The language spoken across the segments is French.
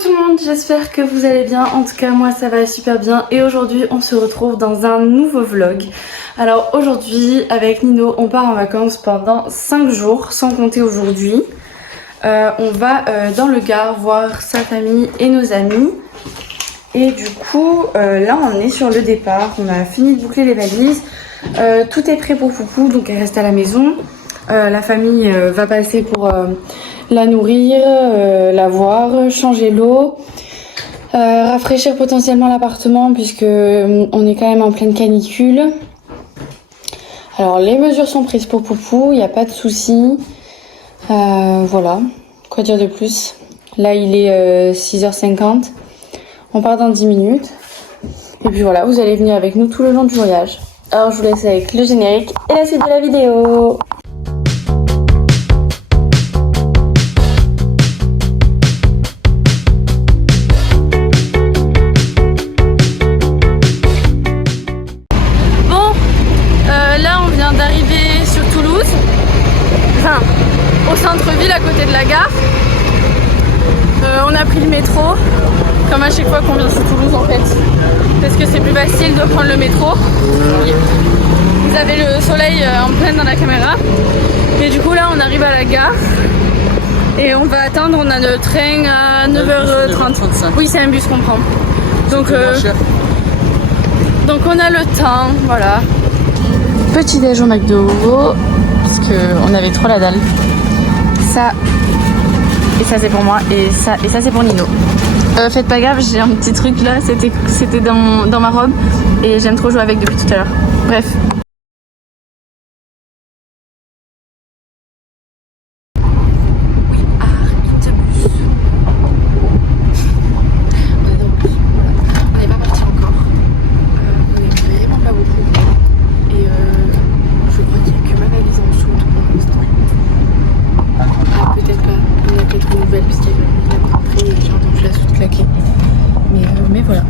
tout le monde, j'espère que vous allez bien. En tout cas moi ça va super bien et aujourd'hui on se retrouve dans un nouveau vlog. Alors aujourd'hui avec Nino on part en vacances pendant 5 jours sans compter aujourd'hui. On va dans le Gard voir sa famille et nos amis. Et du coup là on est sur le départ, on a fini de boucler les valises. Tout est prêt pour Poupou donc elle reste à la maison. La famille va passer pour la nourrir, la voir, changer l'eau, rafraîchir potentiellement l'appartement puisque on est quand même en pleine canicule. Alors les mesures sont prises pour Poupou, il n'y a pas de souci. Voilà, quoi dire de plus. Là il est 6h50, on part dans 10 minutes. Et puis voilà, vous allez venir avec nous tout le long du voyage. Alors je vous laisse avec le générique et la suite de la vidéo. D'arriver sur Toulouse, enfin au centre-ville à côté de la gare. On a pris le métro, comme à chaque fois qu'on vient sur Toulouse en fait, parce que c'est plus facile de prendre le métro. Vous avez le soleil en plein dans la caméra. Et du coup là on arrive à la gare et on va attendre, on a le train à 9h30. Oui, c'est un bus qu'on prend. Donc on a le temps, voilà. Petit déj au McDo, parce qu'on avait trop la dalle. Ça, et ça c'est pour moi, et ça c'est pour Nino. Faites pas gaffe, j'ai un petit truc là, c'était dans ma robe, et j'aime trop jouer avec depuis tout à l'heure. Bref. Mais voilà.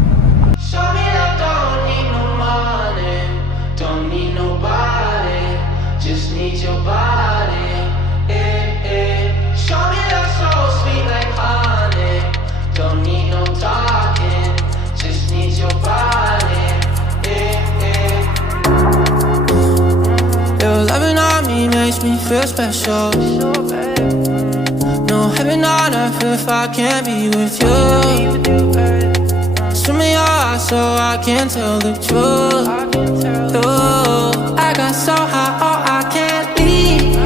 Makes me feel special. No heaven on earth if I can't be with you. Swim me your eyes so I can tell the truth. Ooh, I got so high, oh I can't leave.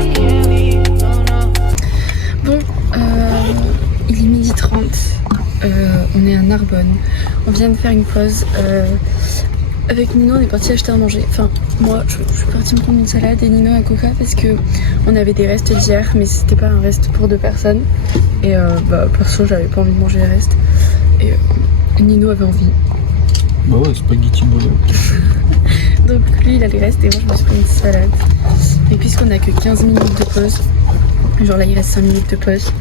Bon, il est 12h30. On est à Narbonne. On vient de faire une pause. Avec Nino on est parti acheter à manger, enfin moi je suis partie me prendre une salade et Nino un coca parce que on avait des restes d'hier mais c'était pas un reste pour 2 personnes et perso j'avais pas envie de manger les restes et Nino avait envie. Bah ouais, spaghetti bolo. Donc lui il a les restes et moi je me suis pris une salade et puisqu'on a que 15 minutes de pause, genre là il reste 5 minutes de pause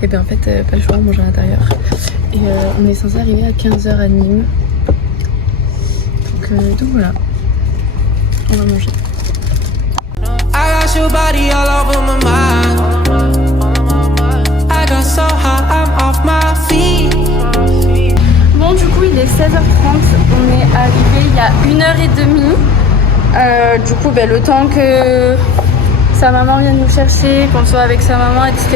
et ben en fait pas le choix, on mange à l'intérieur et on est censé arriver à 15h à Nîmes. Donc voilà, on va manger. Bon du coup il est 16h30, on est arrivé il y a 1h30. Du coup le temps que sa maman vienne nous chercher, qu'on soit avec sa maman etc.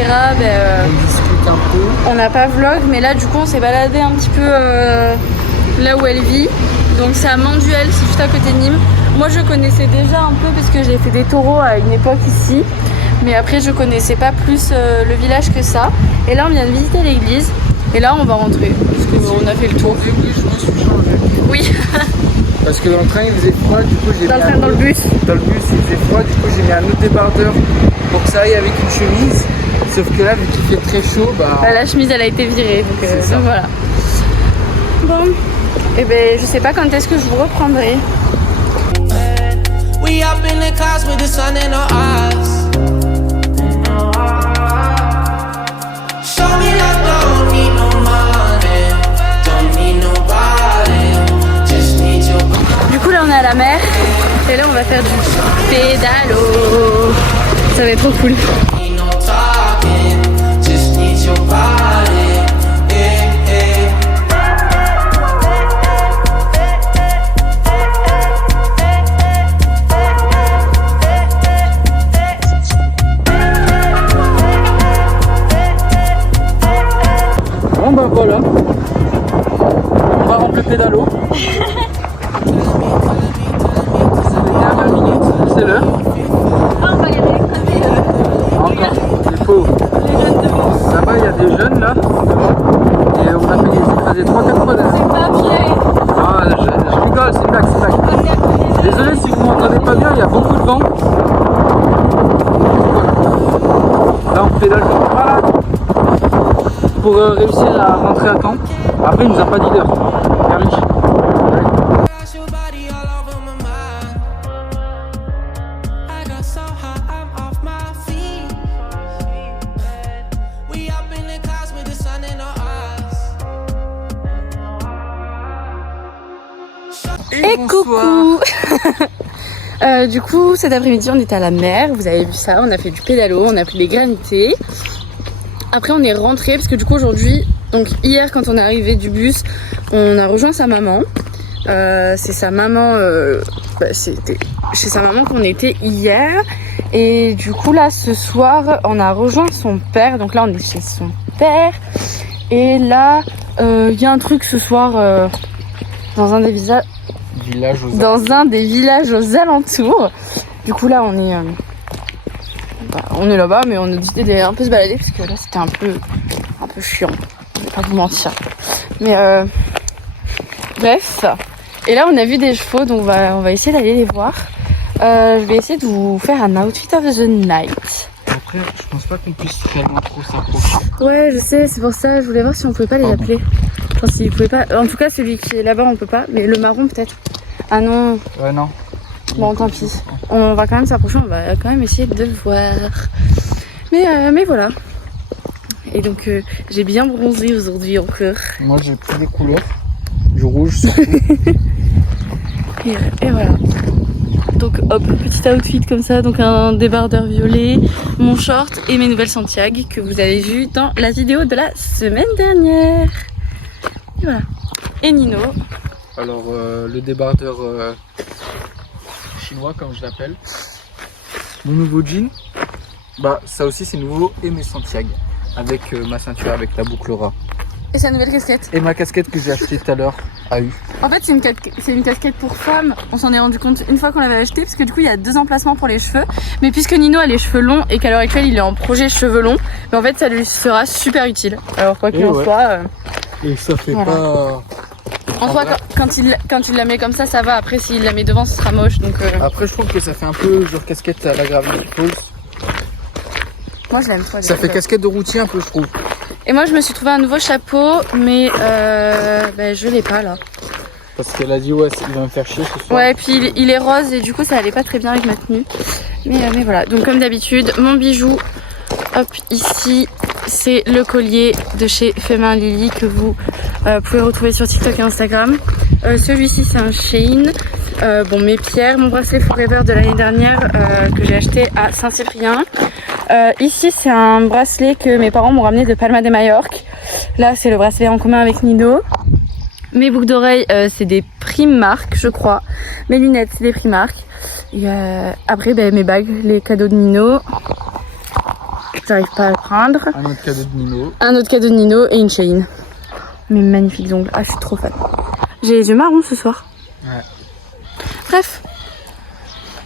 On discute un peu. On n'a pas vlog mais là du coup on s'est baladé un petit peu là où elle vit. Donc c'est à Manduel, c'est juste à côté de Nîmes. Moi je connaissais déjà un peu parce que j'ai fait des taureaux à une époque ici. Mais après je connaissais pas plus le village que ça. Et là on vient de visiter l'église. Et là on va rentrer parce qu'on a fait le tour. Oui, je me suis changé. Oui. Parce que dans le train il faisait froid, du coup j'ai mis dans le bus. Dans le bus il faisait froid, du coup j'ai mis un autre débardeur pour que ça aille avec une chemise. Sauf que là vu qu'il fait très chaud, la chemise elle a été virée. Donc voilà. Bon. Et je sais pas quand est-ce que je vous reprendrai. We up in the clouds with the sun in our eyes. Show me that don't need no money, don't need nobody, just need your body. Du coup là on est à la mer et là on va faire du pédalo. Ça va être trop cool. Need no talking, just need your body, yeah, yeah. pédalo. C'est les dernières minutes, c'est l'heure. Ah, on va y aller. Encore, les pauvres. Là-bas, il y a des jeunes là, devant. Et on a fait les écraser 3-4 fois derrière. C'est pas pied. Ah, je rigole, c'est une blague, c'est une blague. Désolé si vous m'entendez pas bien, il y a beaucoup de vent. Là, on pédale voilà, pour réussir à rentrer à temps. Après, il nous a pas dit d'heure. Carlich. Got your body all over my mind. I got so high, I'm off my feet. We up in the clouds with the sun in our eyes. Et coucou. Du coup, cet après-midi, on était à la mer. Vous avez vu ça, on a fait du pédalo, on a pris les granités. Après, on est rentré parce que du coup, aujourd'hui, donc hier, quand on est arrivé du bus, on a rejoint sa maman. C'est sa maman, c'était chez sa maman qu'on était hier. Et du coup, là, ce soir, on a rejoint son père. Donc là, on est chez son père. Et là, il y a un truc ce soir dans un des villages. Dans un des villages aux alentours. Du coup là on est là-bas, mais on a décidé d'aller un peu se balader parce que là c'était un peu chiant, je vais pas vous mentir. Mais bref. Et là on a vu des chevaux, donc on va essayer d'aller les voir. Je vais essayer de vous faire un outfit of the night. Après, je pense pas qu'on puisse réellement trop s'approcher. Ouais, je sais, c'est pour ça, je voulais voir si on pouvait pas les appeler. Enfin, s'ils pouvaient pas. En tout cas, celui qui est là-bas, on peut pas, mais le marron peut-être. Ah non. Ouais, non. Bon, tant pis. On va quand même s'approcher, on va quand même essayer de le voir. Mais voilà. Et donc, j'ai bien bronzé aujourd'hui encore. Moi, j'ai pris des couleurs. Du rouge surtout. Et voilà. Donc hop, petit outfit comme ça, donc un débardeur violet, mon short et mes nouvelles Santiago que vous avez vu dans la vidéo de la semaine dernière. Et voilà. Et Nino. Alors le débardeur chinois comme je l'appelle. Mon nouveau jean. Bah ça aussi c'est nouveau et mes Santiago. Avec ma ceinture avec la boucle ras. Et sa nouvelle casquette. Et ma casquette que j'ai achetée tout à l'heure à U. En fait, c'est une casquette pour femme. On s'en est rendu compte une fois qu'on l'avait achetée, parce que du coup, il y a 2 emplacements pour les cheveux. Mais puisque Nino a les cheveux longs et qu'à l'heure actuelle, il est en projet cheveux longs, en fait, ça lui sera super utile. Alors, quoi qu'il en soit. Et ça fait voilà. pas. En soi, quand il la met comme ça, ça va. Après, s'il la met devant, ce sera moche. Donc, Après, je trouve que ça fait un peu genre casquette à la Gravity Falls. moi, je l'aime. Ça fait casquette de routier un peu, je trouve. Et moi, je me suis trouvé un nouveau chapeau, mais je l'ai pas là. Parce qu'elle a dit, ouais, il va me faire chier ce soir. Ouais, puis il est rose et du coup, ça allait pas très bien avec ma tenue. Mais voilà. Donc, comme d'habitude, mon bijou, hop, ici, c'est le collier de chez Femain Lily que vous pouvez retrouver sur TikTok et Instagram. Celui-ci, c'est un Shein. Bon, mes pierres, mon bracelet Forever de l'année dernière que j'ai acheté à Saint-Cyprien. Ici, c'est un bracelet que mes parents m'ont ramené de Palma de Majorque. Là, c'est le bracelet en commun avec Nino. Mes boucles d'oreilles, c'est des Primark, je crois. Mes lunettes, c'est des Primark. Et après, mes bagues, les cadeaux de Nino. J'arrive pas à le prendre. Un autre cadeau de Nino. Un autre cadeau de Nino et une chaîne. Mes magnifiques ongles. Ah, je suis trop fan. J'ai les yeux marrons ce soir. Ouais. Bref,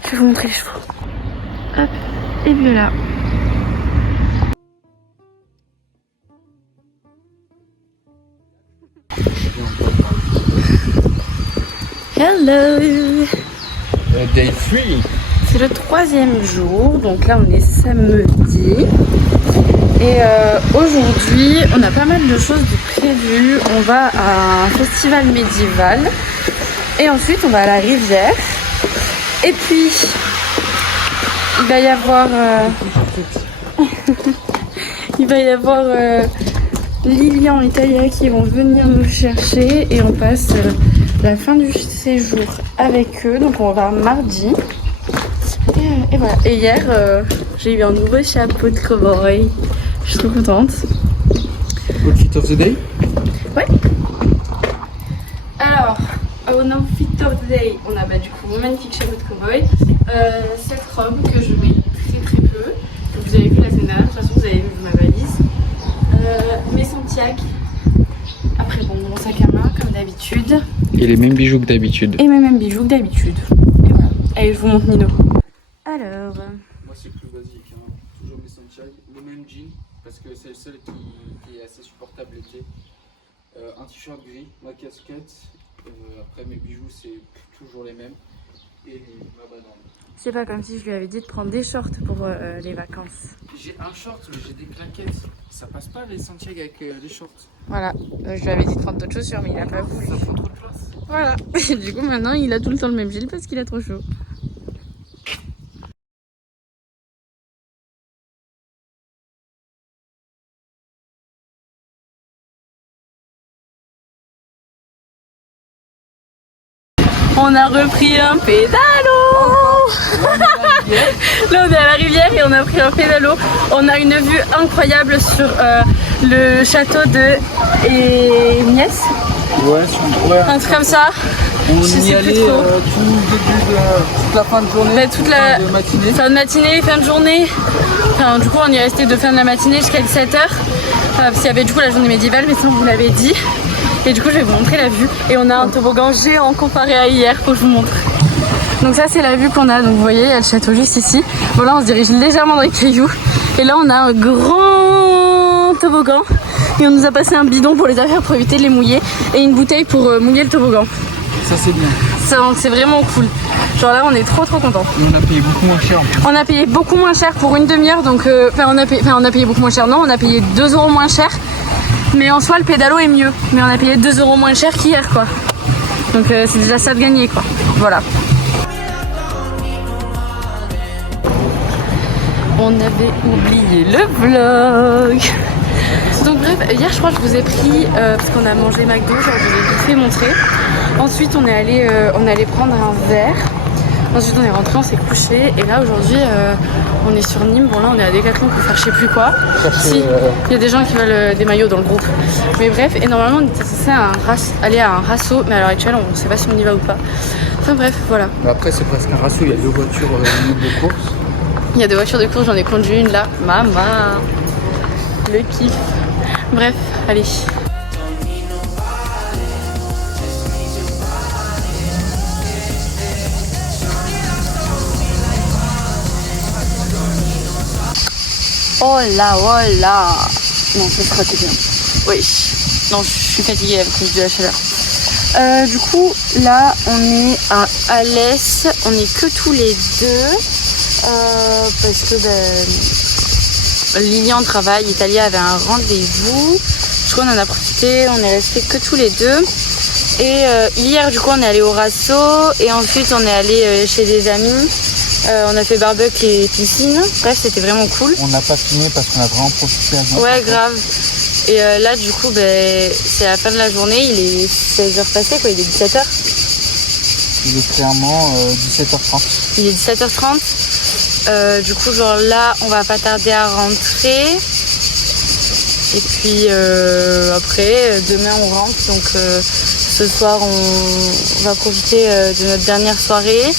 je vais vous montrer les chevaux. Hop, et Viola. Hello. Day 3. C'est le 3e jour, donc là on est samedi. Et aujourd'hui, on a pas mal de choses de prévues. On va à un festival médiéval. Et ensuite, on va à la rivière. Et puis, il va y avoir... il va y avoir Lilian et Talia qui vont venir nous chercher. Et on passe la fin du séjour avec eux. Donc on va mardi. Et voilà. Et hier, j'ai eu un nouveau chapeau de cow-boy. Je suis trop contente. Outfit of the day. Ouais. Alors, au outfit of the day, on a du coup mon magnifique chapeau de cow-boy. Cette robe que je mets très peu. Que vous avez vu la semaine dernière. De toute façon, vous avez vu ma valise. Mes Santiago. Après, bon, mon sac à main, comme d'habitude. d'habitude. Et les mêmes bijoux que d'habitude. Et mes mêmes bijoux que d'habitude. Et voilà. Allez, je vous montre Nino. Alors. Moi c'est plus basique, hein. Toujours mes Santiago, le même jean, parce que c'est le seul qui est assez supportable l'été. Un t-shirt gris, ma casquette, après mes bijoux c'est toujours les mêmes. Et ma banane. C'est pas comme si je lui avais dit de prendre des shorts pour les vacances. J'ai un short, mais j'ai des claquettes. Ça passe pas les Santiago avec les shorts. Voilà, je lui avais dit de prendre d'autres chaussures, mais il a pas voulu. Ça prend trop de place. Voilà, du coup maintenant il a tout le temps le même gilet parce qu'il a trop chaud. On a repris un pédalo. Là on est à la rivière et on a pris un pédalo. On a une vue incroyable sur le château de Niès. Ouais, Un truc comme ça. On Je y sais allait plus trop. tout le début de toute la fin de journée, Mais toute la fin de matinée. fin de matinée, fin de journée. Enfin, du coup on y est resté de fin de la matinée jusqu'à 17h. Parce qu'il y avait du coup la journée médiévale, mais sinon vous l'avez dit. Et du coup je vais vous montrer la vue. Et on a un toboggan géant comparé à hier, faut que je vous montre. Donc ça c'est la vue qu'on a, donc vous voyez il y a le château juste ici. Bon là on se dirige légèrement dans les cailloux. Et là on a un grand toboggan. Et on nous a passé un bidon pour les affaires pour éviter de les mouiller. Et une bouteille pour mouiller le toboggan. Ça c'est bien. Ça, donc c'est vraiment cool. Genre là on est trop contents. On a payé beaucoup moins cher. On a payé beaucoup moins cher pour une demi-heure. Donc on a payé beaucoup moins cher. Non, on a payé 2 € moins cher. Mais en soi le pédalo est mieux. Mais on a payé 2 € moins cher qu'hier quoi. Donc c'est déjà ça de gagner quoi. Voilà. On avait oublié le vlog. Donc bref, hier je crois que je vous ai pris, parce qu'on a mangé McDo, genre je vous ai vite fait montrer. Ensuite on est allé prendre un verre. Ensuite on est rentré, on s'est couché. Et là aujourd'hui on est sur Nîmes. Bon là on est à Decathlon pour faire je sais plus quoi. Si, il y a des gens qui veulent des maillots dans le groupe. Mais bref, et normalement on était censé aller à un rasso. Mais à l'heure actuelle on sait pas si on y va ou pas. Enfin bref, voilà. Après c'est presque un rasso, il y a 2 voitures de course. Il y a des voitures de course, j'en ai conduit une là. Maman, le kiff. Bref, allez. Oh là, oh là. Non, ça sera tout bien. Oui. Non, je suis fatiguée à cause de la chaleur. Du coup, là, on est à Alès. On est que tous les deux. Parce que Lilian travaille, Italia avait un rendez-vous. Du coup on en a profité, on est restés que tous les deux. Et hier du coup on est allé au Rasso et ensuite on est allé chez des amis. On a fait barbecue et piscine. Bref c'était vraiment cool. On n'a pas filmé parce qu'on a vraiment profité à bien. Ouais grave. Et là du coup c'est la fin de la journée, il est 16h passé quoi, il est 17h. Il est clairement 17h30. Il est 17h30. Du coup genre là on va pas tarder à rentrer et puis après demain on rentre donc ce soir on va profiter de notre dernière soirée,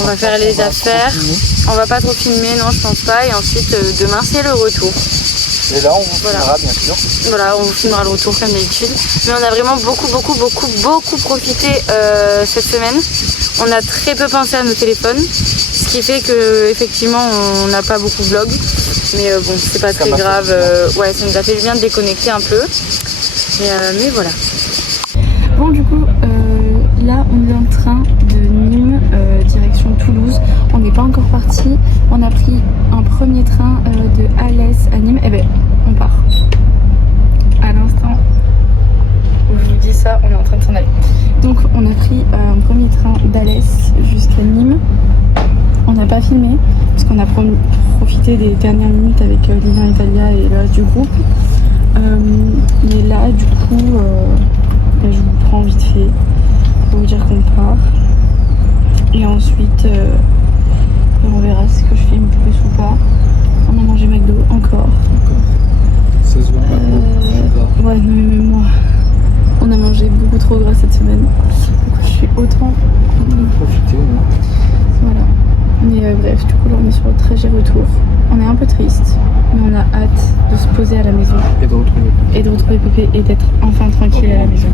on va faire les affaires, on va pas trop filmer, non je pense pas, et ensuite demain c'est le retour. Et là on vous filmera bien sûr. Voilà, on vous filmera le retour comme d'habitude. Mais on a vraiment beaucoup profité cette semaine. On a très peu pensé à nos téléphones. Ce qui fait que effectivement on n'a pas beaucoup de vlog. Mais bon, c'est pas très grave. Ouais, ça nous a fait du bien de déconnecter un peu. Mais voilà. Bon du coup, là on est en train de Nîmes, direction Toulouse. On n'est pas encore parti. On a pris un premier train de Alès à Nîmes. Et ben on part. À l'instant où je vous dis ça, on est en train de s'en aller. Donc on a pris un premier train d'Alès jusqu'à Nîmes. On n'a pas filmé parce qu'on a profité des dernières minutes avec Lilian, Italia et le reste du groupe. Mais là du coup je vous prends vite fait pour vous dire qu'on part. Et ensuite on verra ce que je filme plus ou pas. On a mangé McDo encore. Ça se voit pas. Ouais, mais même moi, on a mangé beaucoup trop gras cette semaine. Du coup, je suis autant Profitez. Voilà. Mais bref, du coup, là, on est sur le trajet retour. On est un peu triste, mais on a hâte de se poser à la maison. Et de retrouver. Et de retrouver Pépé et d'être enfin tranquille à la maison.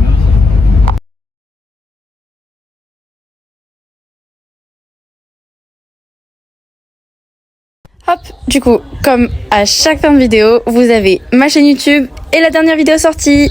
Hop, du coup, comme à chaque fin de vidéo, vous avez ma chaîne YouTube et la dernière vidéo sortie.